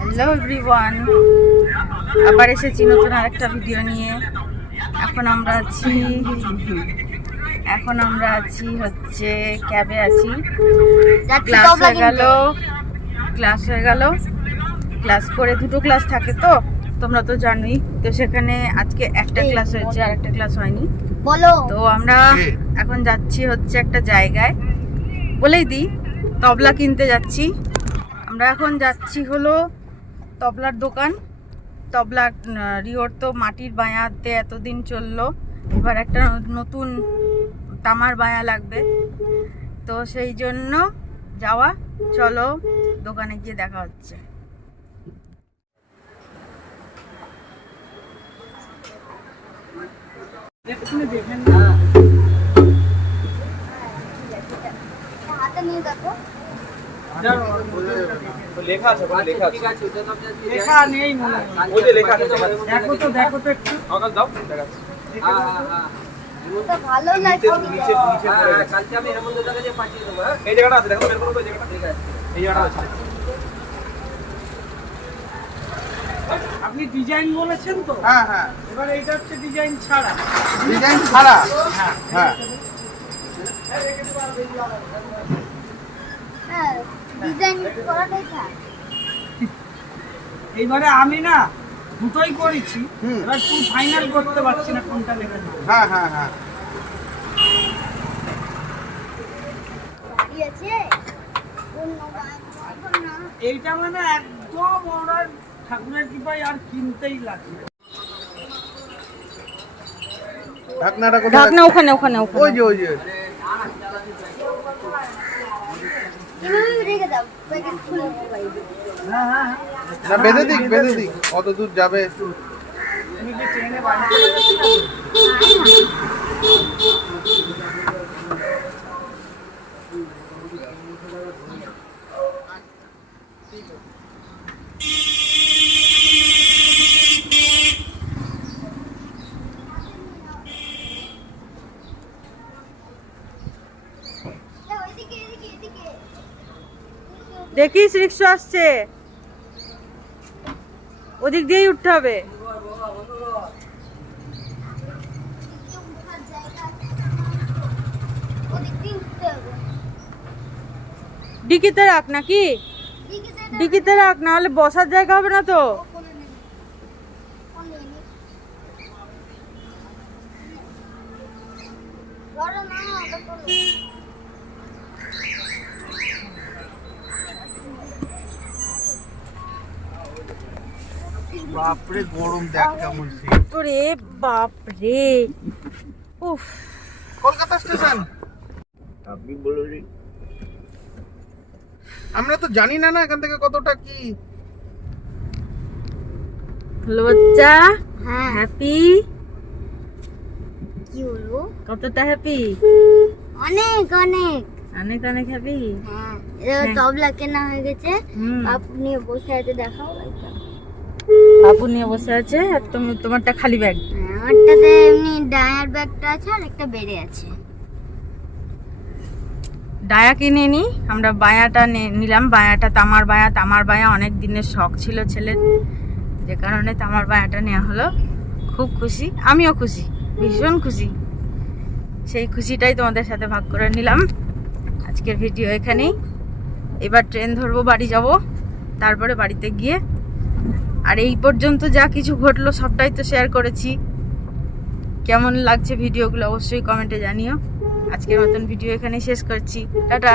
Hello everyone, আবার এসেছি নতুন আরেকটা ভিডিও নিয়ে। এখন আমরা আছি হচ্ছে ক্যাবে আছি। ক্লাস হয়ে গেল ক্লাস করে দুটো ক্লাস থাকে, তো তোমরা তো জানোই। তো সেখানে আজকে একটা ক্লাস হয়েছে আর একটা ক্লাস হয়নি। তো আমরা এখন যাচ্ছি হচ্ছে একটা জায়গায়, বলেই দিই, তবলা কিনতে যাচ্ছি। আমরা এখন যাচ্ছি হলো তবলার দোকান। তবলা রিওর তো মাটির বায়াতে এতদিন চললো, এবার একটা নতুন তামার বায়া লাগবে, তো সেই জন্য যাওয়া। চলো দোকানে গিয়ে দেখা হচ্ছে। ভালো লাগছে। কালকে আমি এর মধ্যে টাকা দিয়ে পাঠিয়ে দেবো। এই জায়গাটা আছে, দেখো বের করো এই জায়গাটা। ঠিক আছে, এই জায়গাটা আছে। আপনি ডিজাইন বলেছেন তো? হ্যাঁ হ্যাঁ, এবার এইটা হচ্ছে ডিজাইন ছাড়া। ডিজাইন ছাড়া? হ্যাঁ হ্যাঁ, ডিজাইন করাটাই থাক। এইবারে আমি না দুটোই করেছি, এবার তুই ফাইনাল করতে পারছি না কোনটা নেবে না। হ্যাঁ হ্যাঁ হ্যাঁ, এইটা মানে একদম ওনার ঠাকুরের কৃপায় আর কিনতেই লাগে। ঢাকনাটা কোথায়? ঢাকনা ওখানে ওখানে ওখানে। ওই যে ওই যে না, বেঁধে দিক অত দূর যাবে। তুমি কি ট্রেনে বাড়ি চলে দেখিস রিক্সা আসছে, ওদিক দিয়েই উঠতে হবে। ডিকিতে রাখ নাকি? ডিকিতে রাখ, না হলে বসার জায়গা হবে না তো। বাপরে গরম দেখ কেমন শীত। ওরে বাপ রে, উফ। কলকাতা স্টেশন আপনি বলুন, আমরা তো জানি না এখান থেকে কতটা কি। হ্যালো বাচ্চা, হ্যাঁ, হ্যাপি? কি হলো? কতটা হ্যাপি? অনেক অনেক অনেক অনেক হ্যাপি। হ্যাঁ, তবলা কেনা হয়ে গেছে। আপনি বসে আছে, দেখাও। বাবু নিয়ে বসে আছে, আর তোমারটা খালি ব্যাগ। আমারটাতে এমনি ডায়ার ব্যাগটা আছে আর একটা বেড়ে আছে। ডায়া কিনে নি, আমরা বায়াটা নিলাম। বায়াটা তামার বায়া অনেক দিনের শখ ছিল ছেলের, যে কারণে তামার বায়াটা নেওয়া হলো। খুব খুশি, আমিও খুশি, ভীষণ খুশি। সেই খুশিটাই তোমাদের সাথে ভাগ করে নিলাম। আজকের ভিডিও এখানেই। এবার ট্রেন ধরবো, বাড়ি যাব, তারপরে বাড়িতে গিয়ে আর এই পর্যন্ত যা কিছু ঘটলো সবটাই তো শেয়ার করেছি। কেমন লাগছে ভিডিওগুলো অবশ্যই কমেন্টে জানিও। আজকের মতন ভিডিও এখানেই শেষ করছি, টাটা।